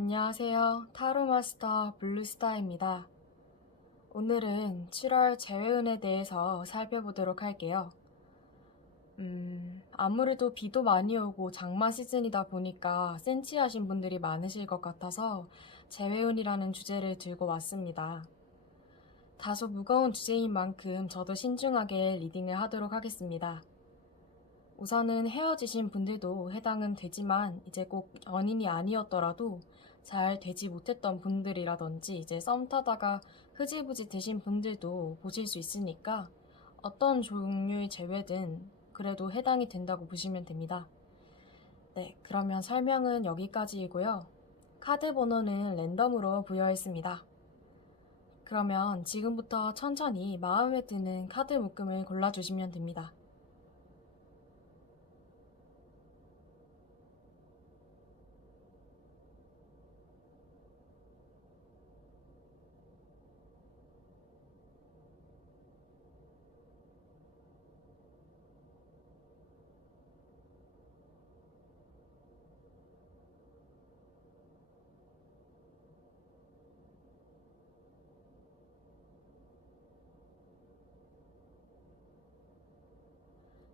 안녕하세요. 타로 마스터 블루스타입니다. 오늘은 7월 재회운에 대해서 살펴보도록 할게요. 아무래도 비도 많이 오고 장마 시즌이다 보니까 센치하신 분들이 많으실 것 같아서 재회운이라는 주제를 들고 왔습니다. 다소 무거운 주제인 만큼 저도 신중하게 리딩을 하도록 하겠습니다. 우선은 헤어지신 분들도 해당은 되지만 이제 꼭 연인이 아니었더라도 잘 되지 못했던 분들이라든지 이제 썸 타다가 흐지부지 되신 분들도 보실 수 있으니까 어떤 종류의 재회든 그래도 해당이 된다고 보시면 됩니다. 네, 그러면 설명은 여기까지이고요. 카드 번호는 랜덤으로 부여했습니다. 그러면 지금부터 천천히 마음에 드는 카드 묶음을 골라주시면 됩니다.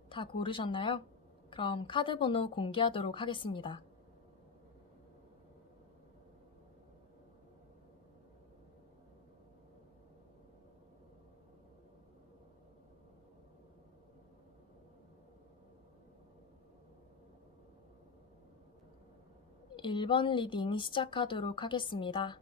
다 고르셨나요? 그럼 카드 번호 공개하도록 하겠습니다. 1번 리딩 시작하도록 하겠습니다.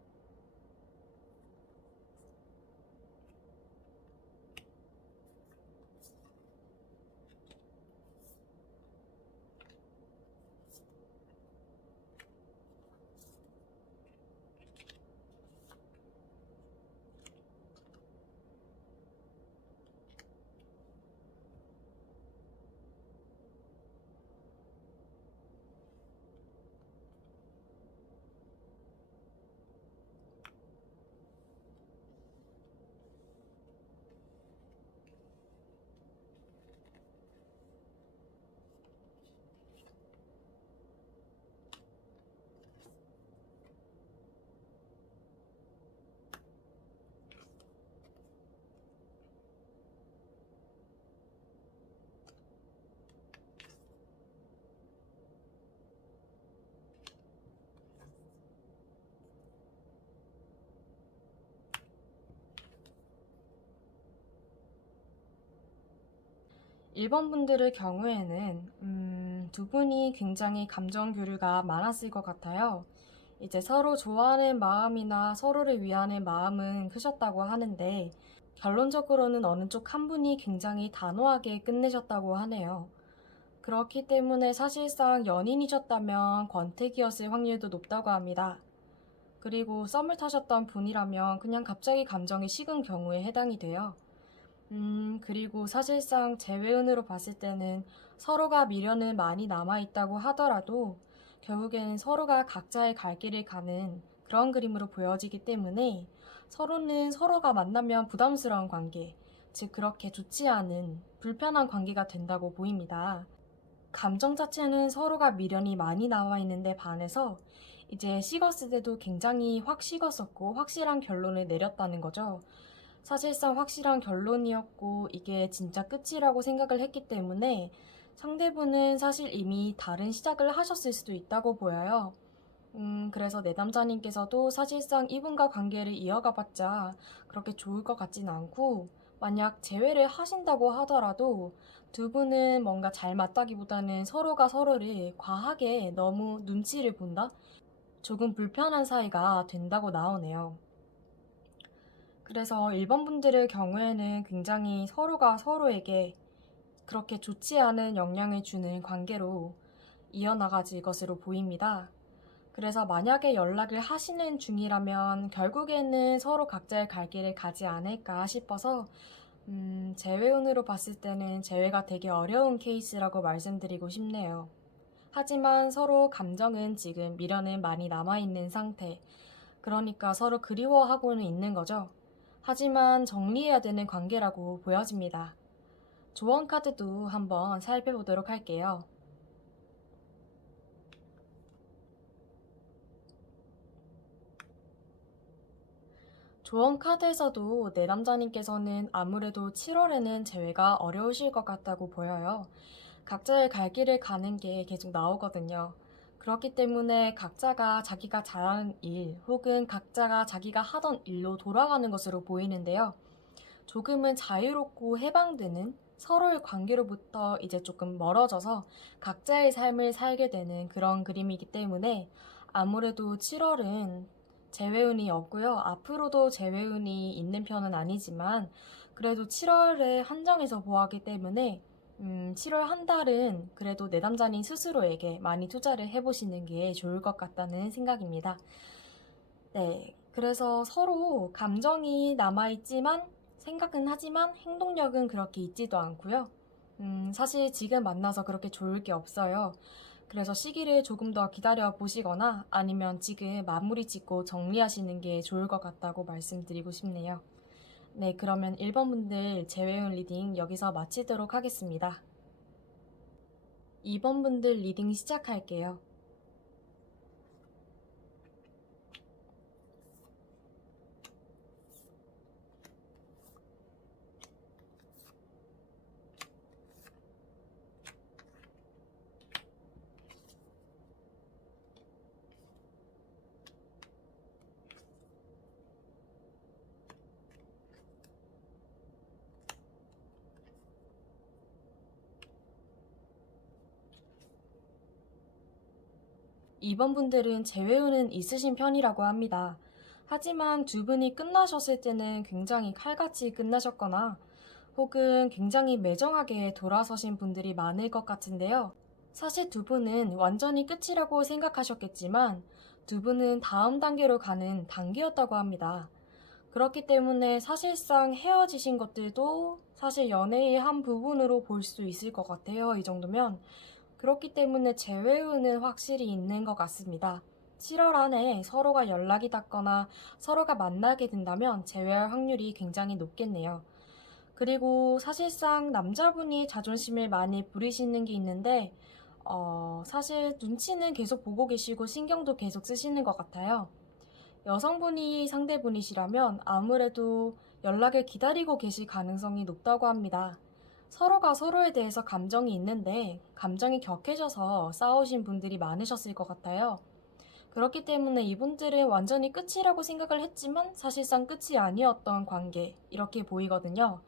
일 번 분들의 경우에는 두 분이 굉장히 감정 교류가 많았을 것 같아요. 이제 서로 좋아하는 마음이나 서로를 위하는 마음은 크셨다고 하는데 결론적으로는 어느 쪽 한 분이 굉장히 단호하게 끝내셨다고 하네요. 그렇기 때문에 사실상 연인이셨다면 권태기였을 확률도 높다고 합니다. 그리고 썸을 타셨던 분이라면 그냥 갑자기 감정이 식은 경우에 해당이 돼요. 그리고 사실상 재회운으로 봤을 때는 서로가 미련은 많이 남아있다고 하더라도 결국에는 서로가 각자의 갈 길을 가는 그런 그림으로 보여지기 때문에 서로는 서로가 만나면 부담스러운 관계, 즉 그렇게 좋지 않은 불편한 관계가 된다고 보입니다. 감정 자체는 서로가 미련이 많이 나와 있는데 반해서 이제 식었을 때도 굉장히 확 식었었고 확실한 결론을 내렸다는 거죠. 사실상 확실한 결론이었고 이게 진짜 끝이라고 생각을 했기 때문에 상대분은 사실 이미 다른 시작을 하셨을 수도 있다고 보여요. 그래서 내담자님께서도 사실상 이분과 관계를 이어가 봤자 그렇게 좋을 것 같진 않고 만약 재회를 하신다고 하더라도 두 분은 뭔가 잘 맞다기보다는 서로가 서로를 과하게 너무 눈치를 본다? 조금 불편한 사이가 된다고 나오네요. 그래서 1번 분들의 경우에는 굉장히 서로가 서로에게 그렇게 좋지 않은 영향을 주는 관계로 이어나가질 것으로 보입니다. 그래서 만약에 연락을 하시는 중이라면 결국에는 서로 각자의 갈 길을 가지 않을까 싶어서 재회운으로 봤을 때는 재회가 되게 어려운 케이스라고 말씀드리고 싶네요. 하지만 서로 감정은 지금 미련은 많이 남아있는 상태. 그러니까 서로 그리워하고는 있는 거죠. 하지만 정리해야 되는 관계라고 보여집니다. 조언 카드도 한번 살펴보도록 할게요. 조언 카드에서도 내담자님께서는 아무래도 7월에는 재회가 어려우실 것 같다고 보여요. 각자의 갈 길을 가는 게 계속 나오거든요. 그렇기 때문에 각자가 자기가 잘하는 일 혹은 각자가 자기가 하던 일로 돌아가는 것으로 보이는데요. 조금은 자유롭고 해방되는 서로의 관계로부터 이제 조금 멀어져서 각자의 삶을 살게 되는 그런 그림이기 때문에 아무래도 7월은 재회운이 없고요. 앞으로도 재회운이 있는 편은 아니지만 그래도 7월에 한정해서 보았기 때문에 7월 한 달은 그래도 내담자님 스스로에게 많이 투자를 해보시는 게 좋을 것 같다는 생각입니다. 네. 그래서 서로 감정이 남아있지만 생각은 하지만 행동력은 그렇게 있지도 않고요. 사실 지금 만나서 그렇게 좋을 게 없어요. 그래서 시기를 조금 더 기다려 보시거나 아니면 지금 마무리 짓고 정리하시는 게 좋을 것 같다고 말씀드리고 싶네요. 네, 그러면 1번 분들 재회운 리딩 여기서 마치도록 하겠습니다. 2번 분들 리딩 시작할게요. 2번 분들은 재회운은 있으신 편이라고 합니다. 하지만 두 분이 끝나셨을 때는 굉장히 칼같이 끝나셨거나 혹은 굉장히 매정하게 돌아서신 분들이 많을 것 같은데요. 사실 두 분은 완전히 끝이라고 생각하셨겠지만 두 분은 다음 단계로 가는 단계였다고 합니다. 그렇기 때문에 사실상 헤어지신 것들도 사실 연애의 한 부분으로 볼 수 있을 것 같아요. 이 정도면. 그렇기 때문에 재회운은 확실히 있는 것 같습니다. 7월 안에 서로가 연락이 닿거나 서로가 만나게 된다면 재회할 확률이 굉장히 높겠네요. 그리고 사실상 남자분이 자존심을 많이 부리시는 게 있는데, 사실 눈치는 계속 보고 계시고 신경도 계속 쓰시는 것 같아요. 여성분이 상대분이시라면 아무래도 연락을 기다리고 계실 가능성이 높다고 합니다. 서로가 서로에 대해서 감정이 있는데 감정이 격해져서 싸우신 분들이 많으셨을 것 같아요. 그렇기 때문에 이분들은 완전히 끝이라고 생각을 했지만 사실상 끝이 아니었던 관계, 이렇게 보이거든요.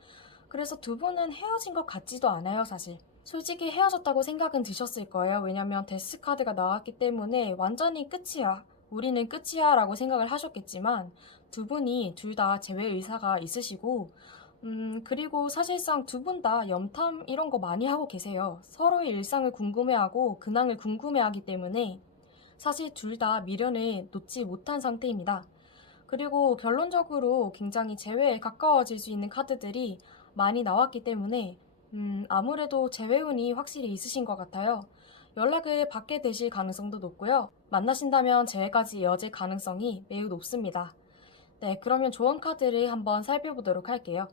그래서 두 분은 헤어진 것 같지도 않아요, 사실. 솔직히 헤어졌다고 생각은 드셨을 거예요. 왜냐면 데스 카드가 나왔기 때문에 완전히 끝이야. 우리는 끝이야 라고 생각을 하셨겠지만 두 분이 둘 다 재회 의사가 있으시고 그리고 사실상 두 분 다 염탐 이런 거 많이 하고 계세요. 서로의 일상을 궁금해하고 근황을 궁금해하기 때문에 사실 둘 다 미련을 놓지 못한 상태입니다. 그리고 결론적으로 굉장히 재회에 가까워질 수 있는 카드들이 많이 나왔기 때문에 아무래도 재회운이 확실히 있으신 것 같아요. 연락을 받게 되실 가능성도 높고요. 만나신다면 재회까지 이어질 가능성이 매우 높습니다. 네, 그러면 조언 카드를 한번 살펴보도록 할게요.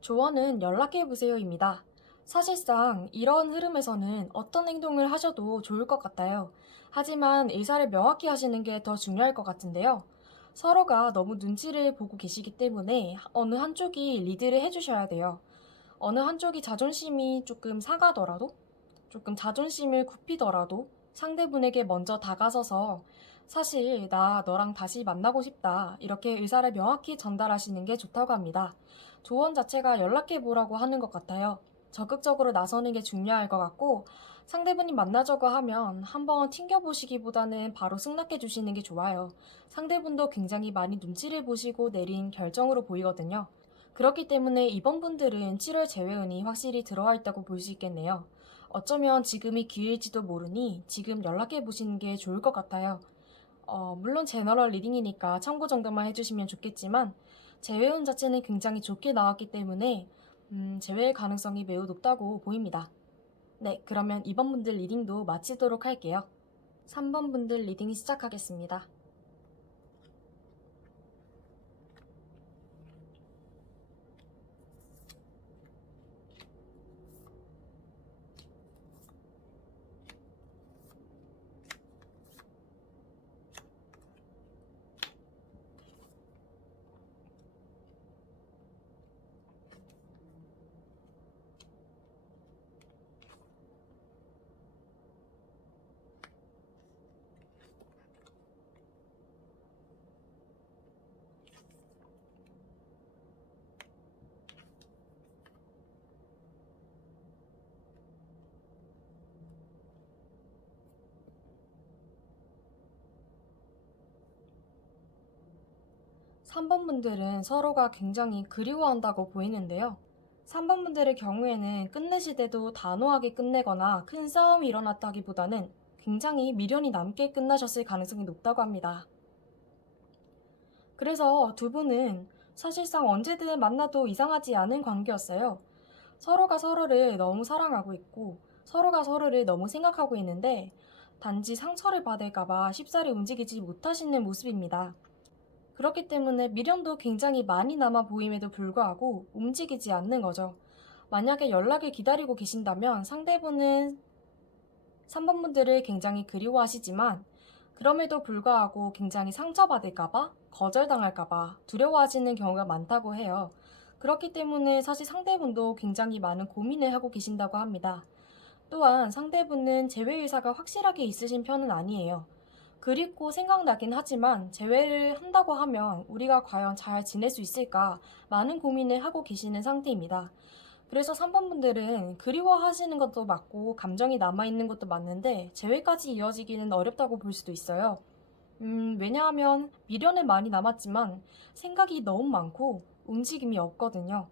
조언은 연락해보세요입니다. 사실상 이런 흐름에서는 어떤 행동을 하셔도 좋을 것 같아요. 하지만 의사를 명확히 하시는 게 더 중요할 것 같은데요. 서로가 너무 눈치를 보고 계시기 때문에 어느 한쪽이 리드를 해주셔야 돼요. 어느 한쪽이 자존심이 조금 상하더라도, 조금 자존심을 굽히더라도 상대분에게 먼저 다가서서 사실 나 너랑 다시 만나고 싶다. 이렇게 의사를 명확히 전달하시는 게 좋다고 합니다. 조언 자체가 연락해보라고 하는 것 같아요. 적극적으로 나서는 게 중요할 것 같고 상대분이 만나자고 하면 한번 튕겨보시기보다는 바로 승낙해 주시는 게 좋아요. 상대분도 굉장히 많이 눈치를 보시고 내린 결정으로 보이거든요. 그렇기 때문에 이번 분들은 7월 재회운이 확실히 들어와 있다고 볼 수 있겠네요. 어쩌면 지금이 기회일지도 모르니 지금 연락해 보시는 게 좋을 것 같아요. 물론 제너럴 리딩이니까 참고 정도만 해주시면 좋겠지만 재회운 자체는 굉장히 좋게 나왔기 때문에 재회의 가능성이 매우 높다고 보입니다. 네, 그러면 2번 분들 리딩도 마치도록 할게요. 3번 분들 리딩 시작하겠습니다. 3번 분들은 서로가 굉장히 그리워한다고 보이는데요. 3번 분들의 경우에는 끝내실 때도 단호하게 끝내거나 큰 싸움이 일어났다기보다는 굉장히 미련이 남게 끝나셨을 가능성이 높다고 합니다. 그래서 두 분은 사실상 언제든 만나도 이상하지 않은 관계였어요. 서로가 서로를 너무 사랑하고 있고 서로가 서로를 너무 생각하고 있는데 단지 상처를 받을까봐 쉽사리 움직이지 못하시는 모습입니다. 그렇기 때문에 미련도 굉장히 많이 남아 보임에도 불구하고 움직이지 않는 거죠. 만약에 연락을 기다리고 계신다면 상대분은 3번 분들을 굉장히 그리워하시지만 그럼에도 불구하고 굉장히 상처받을까봐 거절당할까봐 두려워하시는 경우가 많다고 해요. 그렇기 때문에 사실 상대분도 굉장히 많은 고민을 하고 계신다고 합니다. 또한 상대분은 재회 의사가 확실하게 있으신 편은 아니에요. 그립고 생각나긴 하지만 재회를 한다고 하면 우리가 과연 잘 지낼 수 있을까 많은 고민을 하고 계시는 상태입니다. 그래서 3번 분들은 그리워하시는 것도 맞고 감정이 남아있는 것도 맞는데 재회까지 이어지기는 어렵다고 볼 수도 있어요. 왜냐하면 미련은 많이 남았지만 생각이 너무 많고 움직임이 없거든요.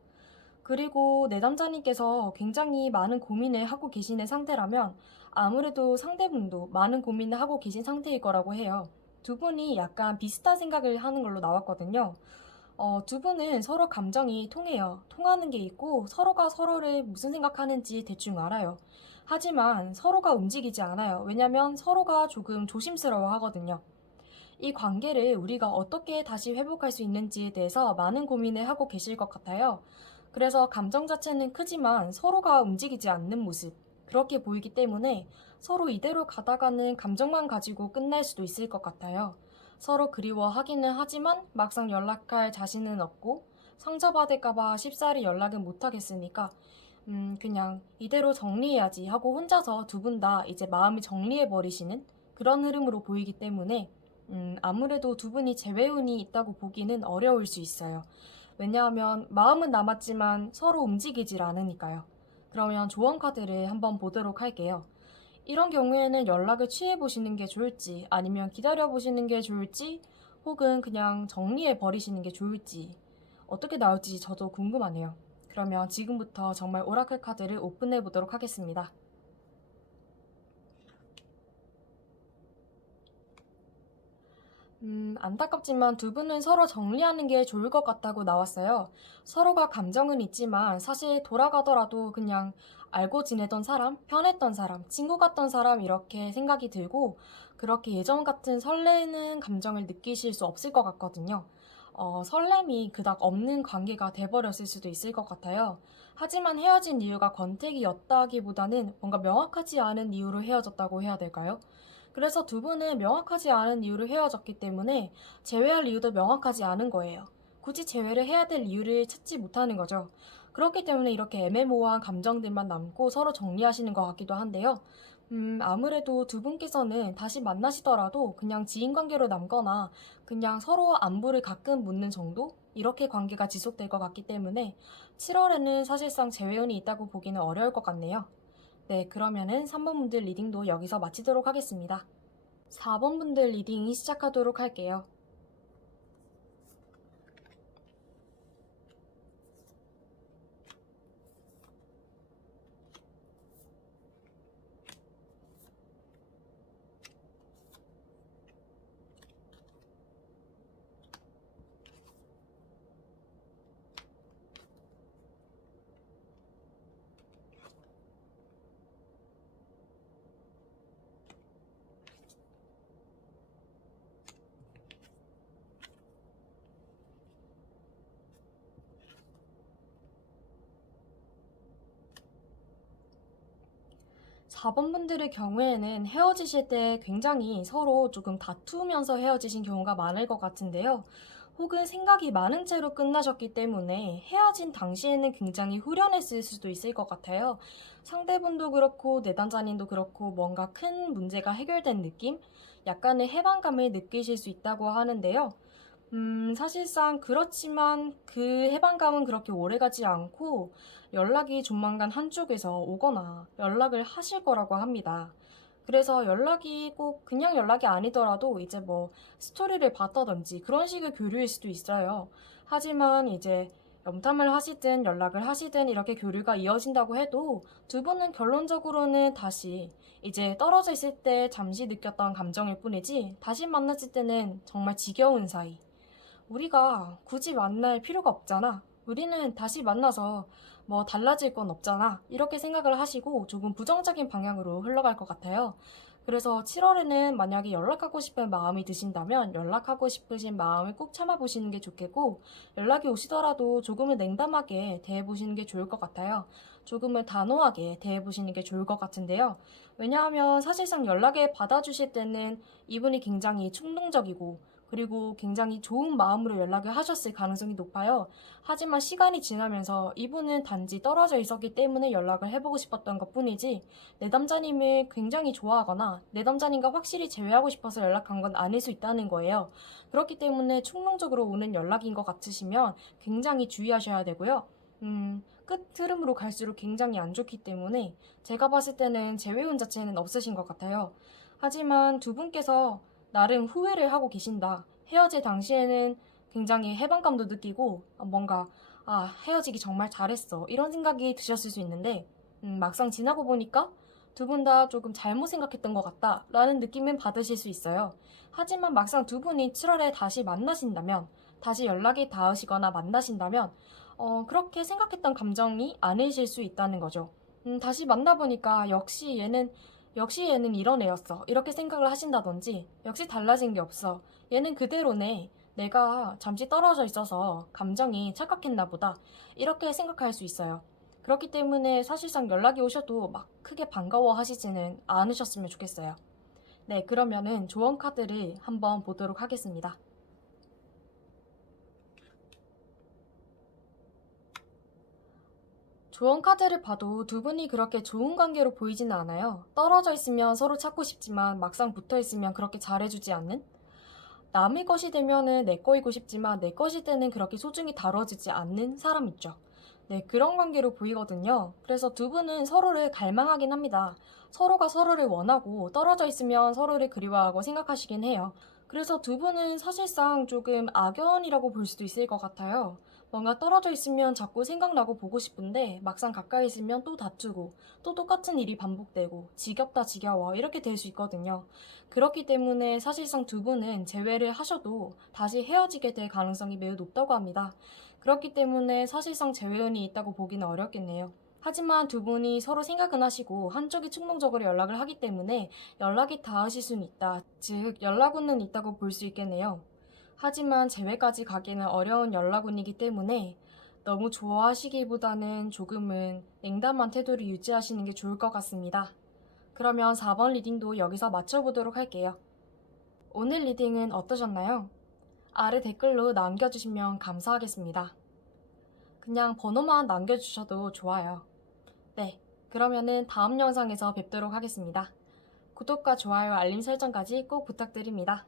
그리고 내담자님께서 굉장히 많은 고민을 하고 계시는 상태라면 아무래도 상대분도 많은 고민을 하고 계신 상태일 거라고 해요. 두 분이 약간 비슷한 생각을 하는 걸로 나왔거든요. 두 분은 서로 감정이 통해요. 통하는 게 있고 서로가 서로를 무슨 생각하는지 대충 알아요. 하지만 서로가 움직이지 않아요. 왜냐면 서로가 조금 조심스러워 하거든요. 이 관계를 우리가 어떻게 다시 회복할 수 있는지에 대해서 많은 고민을 하고 계실 것 같아요. 그래서 감정 자체는 크지만 서로가 움직이지 않는 모습, 그렇게 보이기 때문에 서로 이대로 가다가는 감정만 가지고 끝날 수도 있을 것 같아요. 서로 그리워하기는 하지만 막상 연락할 자신은 없고 상처받을까봐 쉽사리 연락은 못하겠으니까 그냥 이대로 정리해야지 하고 혼자서 두 분 다 이제 마음을 정리해버리시는 그런 흐름으로 보이기 때문에 아무래도 두 분이 재회운이 있다고 보기는 어려울 수 있어요. 왜냐하면 마음은 남았지만 서로 움직이질 않으니까요. 그러면 조언 카드를 한번 보도록 할게요. 이런 경우에는 연락을 취해보시는 게 좋을지 아니면 기다려보시는 게 좋을지 혹은 그냥 정리해 버리시는 게 좋을지 어떻게 나올지 저도 궁금하네요. 그러면 지금부터 정말 오라클 카드를 오픈해 보도록 하겠습니다. 안타깝지만 두 분은 서로 정리하는 게 좋을 것 같다고 나왔어요. 서로가 감정은 있지만 사실 돌아가더라도 그냥 알고 지내던 사람, 편했던 사람, 친구 같던 사람 이렇게 생각이 들고 그렇게 예전 같은 설레는 감정을 느끼실 수 없을 것 같거든요. 설렘이 그닥 없는 관계가 돼버렸을 수도 있을 것 같아요. 하지만 헤어진 이유가 권태기였다기보다는 뭔가 명확하지 않은 이유로 헤어졌다고 해야 될까요? 그래서 두 분은 명확하지 않은 이유로 헤어졌기 때문에 재회할 이유도 명확하지 않은 거예요. 굳이 재회를 해야 될 이유를 찾지 못하는 거죠. 그렇기 때문에 이렇게 애매모호한 감정들만 남고 서로 정리하시는 것 같기도 한데요. 아무래도 두 분께서는 다시 만나시더라도 그냥 지인 관계로 남거나 그냥 서로 안부를 가끔 묻는 정도? 이렇게 관계가 지속될 것 같기 때문에 7월에는 사실상 재회운이 있다고 보기는 어려울 것 같네요. 네, 그러면은 3번 분들 리딩도 여기서 마치도록 하겠습니다. 4번 분들 리딩 시작하도록 할게요. 사 번 분들의 경우에는 헤어지실 때 굉장히 서로 조금 다투면서 헤어지신 경우가 많을 것 같은데요. 혹은 생각이 많은 채로 끝나셨기 때문에 헤어진 당시에는 굉장히 후련했을 수도 있을 것 같아요. 상대분도 그렇고 내담자님도 그렇고 뭔가 큰 문제가 해결된 느낌? 약간의 해방감을 느끼실 수 있다고 하는데요. 사실상 그렇지만 그 해방감은 그렇게 오래가지 않고 연락이 조만간 한쪽에서 오거나 연락을 하실 거라고 합니다. 그래서 연락이 꼭 그냥 연락이 아니더라도 이제 뭐 스토리를 봤다든지 그런 식의 교류일 수도 있어요. 하지만 이제 염탐을 하시든 연락을 하시든 이렇게 교류가 이어진다고 해도 두 분은 결론적으로는 다시 이제 떨어져 있을 때 잠시 느꼈던 감정일 뿐이지 다시 만났을 때는 정말 지겨운 사이. 우리가 굳이 만날 필요가 없잖아. 우리는 다시 만나서 뭐 달라질 건 없잖아. 이렇게 생각을 하시고 조금 부정적인 방향으로 흘러갈 것 같아요. 그래서 7월에는 만약에 연락하고 싶은 마음이 드신다면 연락하고 싶으신 마음을 꼭 참아보시는 게 좋겠고, 연락이 오시더라도 조금은 냉담하게 대해보시는 게 좋을 것 같아요. 조금은 단호하게 대해보시는 게 좋을 것 같은데요. 왜냐하면 사실상 연락을 받아주실 때는 이분이 굉장히 충동적이고 그리고 굉장히 좋은 마음으로 연락을 하셨을 가능성이 높아요. 하지만 시간이 지나면서 이분은 단지 떨어져 있었기 때문에 연락을 해보고 싶었던 것 뿐이지, 내 남자님을 굉장히 좋아하거나 내 남자님과 확실히 재회하고 싶어서 연락한 건 아닐 수 있다는 거예요. 그렇기 때문에 충동적으로 오는 연락인 것 같으시면 굉장히 주의하셔야 되고요. 끝 흐름으로 갈수록 굉장히 안 좋기 때문에 제가 봤을 때는 재회운 자체는 없으신 것 같아요. 하지만 두 분께서 나름 후회를 하고 계신다. 헤어질 당시에는 굉장히 해방감도 느끼고 뭔가 헤어지기 정말 잘했어. 이런 생각이 드셨을 수 있는데 막상 지나고 보니까 두 분 다 조금 잘못 생각했던 것 같다 라는 느낌은 받으실 수 있어요. 하지만 막상 두 분이 7월에 다시 만나신다면, 다시 연락이 닿으시거나 만나신다면 그렇게 생각했던 감정이 아니실 수 있다는 거죠. 다시 만나보니까 역시 얘는 이런 애였어. 이렇게 생각을 하신다든지, 역시 달라진 게 없어. 얘는 그대로네. 내가 잠시 떨어져 있어서 감정이 착각했나 보다. 이렇게 생각할 수 있어요. 그렇기 때문에 사실상 연락이 오셔도 막 크게 반가워 하시지는 않으셨으면 좋겠어요. 네, 그러면은 조언 카드를 한번 보도록 하겠습니다. 조언 카드를 봐도 두 분이 그렇게 좋은 관계로 보이지는 않아요. 떨어져 있으면 서로 찾고 싶지만 막상 붙어 있으면 그렇게 잘해주지 않는? 남의 것이 되면은 내 거이고 싶지만 내 것일 때는 그렇게 소중히 다뤄지지 않는 사람 있죠. 네, 그런 관계로 보이거든요. 그래서 두 분은 서로를 갈망하긴 합니다. 서로가 서로를 원하고 떨어져 있으면 서로를 그리워하고 생각하시긴 해요. 그래서 두 분은 사실상 조금 악연이라고 볼 수도 있을 것 같아요. 뭔가 떨어져 있으면 자꾸 생각나고 보고 싶은데 막상 가까이 있으면 또 다투고 또 똑같은 일이 반복되고 지겹다 지겨워 이렇게 될 수 있거든요. 그렇기 때문에 사실상 두 분은 재회를 하셔도 다시 헤어지게 될 가능성이 매우 높다고 합니다. 그렇기 때문에 사실상 재회운이 있다고 보기는 어렵겠네요. 하지만 두 분이 서로 생각은 하시고 한쪽이 충동적으로 연락을 하기 때문에 연락이 닿으실 수는 있다. 즉, 연락운은 있다고 볼 수 있겠네요. 하지만 재회까지 가기는 어려운 연락운이기 때문에 너무 좋아하시기보다는 조금은 냉담한 태도를 유지하시는 게 좋을 것 같습니다. 그러면 4번 리딩도 여기서 마쳐보도록 할게요. 오늘 리딩은 어떠셨나요? 아래 댓글로 남겨주시면 감사하겠습니다. 그냥 번호만 남겨주셔도 좋아요. 네, 그러면은 다음 영상에서 뵙도록 하겠습니다. 구독과 좋아요, 알림 설정까지 꼭 부탁드립니다.